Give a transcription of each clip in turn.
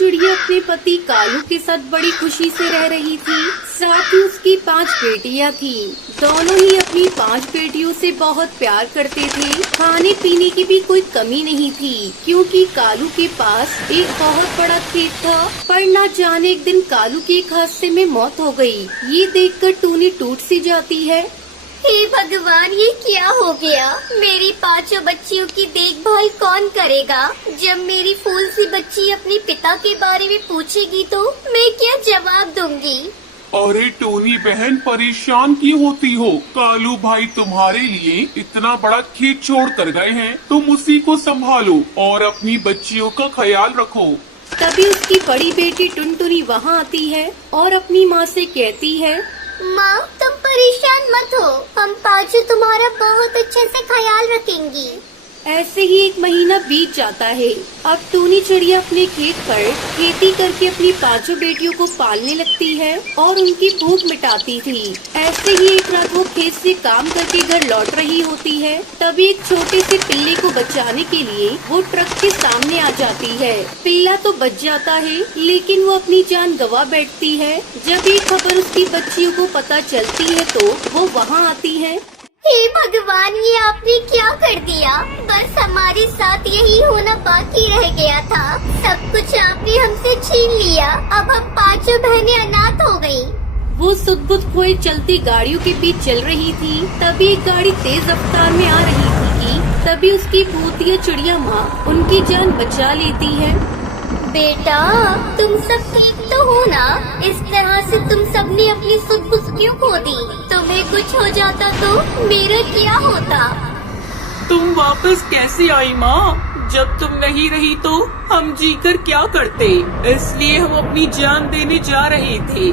चिड़िया अपने पति कालू के साथ बड़ी खुशी से रह रही थी। साथ ही उसकी 5 बेटियां थीं। दोनों ही अपनी 5 बेटियों से बहुत प्यार करते थे। खाने पीने की भी कोई कमी नहीं थी, क्योंकि कालू के पास एक बहुत बड़ा खेत था। पर न जाने एक दिन कालू की एक हादसे में मौत हो गई। ये देखकर टूनी टूट सी जाती है। हे भगवान, ये क्या हो गया? मेरी 5 बच्चियों की देखभाल कौन करेगा? जब मेरी फूल सी बच्ची अपने पिता के बारे में पूछेगी तो मैं क्या जवाब दूंगी? अरे टोनी बहन, परेशान क्यों होती हो? कालू भाई तुम्हारे लिए इतना बड़ा खेत छोड़ कर गए हैं। तुम उसी को संभालो और अपनी बच्चियों का ख्याल रखो। तभी उसकी बड़ी बेटी टुनटुनी वहाँ आती है और अपनी माँ से कहती है, माँ, तुम परेशान मत हो, हम 5 तुम्हारा बहुत अच्छे से ख्याल रखेंगी। ऐसे ही 1 महीना बीत जाता है। अब टूनी चिड़िया अपने खेत पर खेती करके अपनी 5 बेटियों को पालने लगती है और उनकी भूख मिटाती थी। ऐसे ही एक रात वो खेत से काम करके घर लौट रही होती है। तभी एक छोटे से पिल्ले को बचाने के लिए वो ट्रक के सामने आ जाती है। पिल्ला तो बच जाता है, लेकिन वो अपनी जान गंवा बैठती है। जब ये खबर उसकी बच्चियों को पता चलती है तो वो वहाँ आती है। हे भगवान, ये आपने क्या कर दिया? बस हमारे साथ यही होना बाकी रह गया था। सब कुछ आपने हमसे छीन लिया। अब हम 5 बहनें अनाथ हो गयी। वो सुध-बुध खोए चलती गाड़ियों के बीच चल रही थी। तभी एक गाड़ी तेज रफ्तार में आ रही थी। तभी उसकी भूतिया चिड़िया माँ उनकी जान बचा लेती है। बेटा, तुम सब ठीक तो हो ना? इस तरह से तुम सबने अपनी सुध-बुध क्यों खो दी? तुम्हें कुछ हो जाता तो मेरा क्या होता? तुम वापस कैसे आई माँ? जब तुम नहीं रही तो हम जीकर क्या करते? इसलिए हम अपनी जान देने जा रहे थे।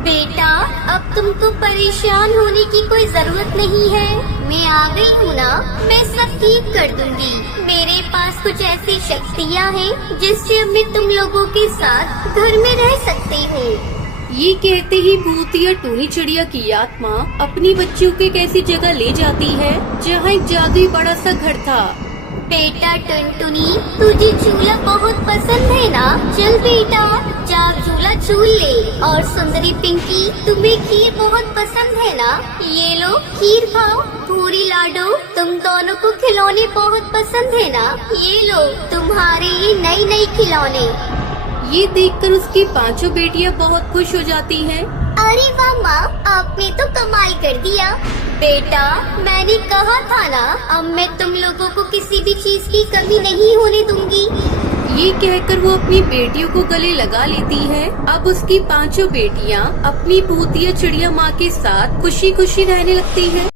बेटा, अब तुमको परेशान होने की कोई जरूरत नहीं है। मैं आ गई हूँ ना, मैं सब ठीक कर दूंगी। मेरे पास कुछ ऐसी शक्तियाँ हैं जिससे मैं तुम लोगों के साथ घर में रह सकती हूँ। ये कहते ही भूतिया टूनी चिड़िया की आत्मा अपनी बच्चियों को एक ऐसी जगह ले जाती है जहाँ एक जादुई बड़ा सा घर था। बेटा टुनटुनी, तुझे झूला बहुत पसंद है ना? चल बेटा, जा झूला झूल ले। और सुंदरी पिंकी, तुम्हें खीर बहुत पसंद है ना? ये लो खीर खाओ। भूरी लाडो, तुम दोनों को खिलौने बहुत पसंद है ना? ये लो तुम्हारे ये नई नई खिलौने। ये देखकर उसकी 5 बेटियां बहुत खुश हो जाती हैं। अरे वाह माँ, आपने तो कमाल कर दिया। बेटा, मैंने कहा था ना, अब मैं तुम लोगों को किसी भी चीज की कमी नहीं होने दूंगी। ये कहकर वो अपनी बेटियों को गले लगा लेती है। अब उसकी 5 बेटियां अपनी भूतिया चिड़िया माँ के साथ खुशी खुशी रहने लगती हैं।